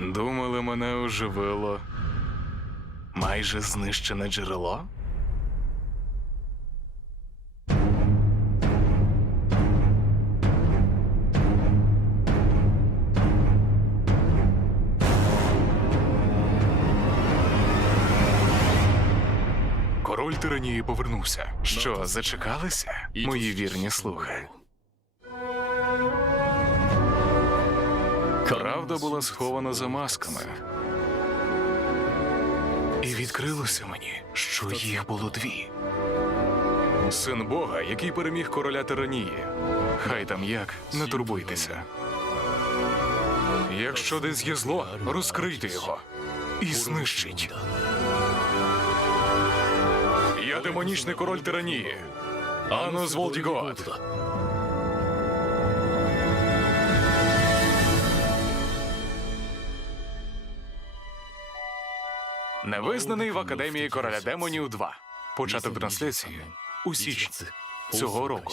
Думали, мене оживило. Майже знищене джерело? Король тиранії повернувся. Що, зачекалися? Мої вірні слуги. Правда була схована за масками. І відкрилося мені, що їх було дві. Син Бога, який переміг короля тиранії. Хай там як, не турбуйтеся. Якщо десь є зло, розкрийте його і знищіть. Я демонічний король тиранії. Анус Волдігот. Невизнаний в Академії короля демонів 2. Початок трансляції у січні цього року.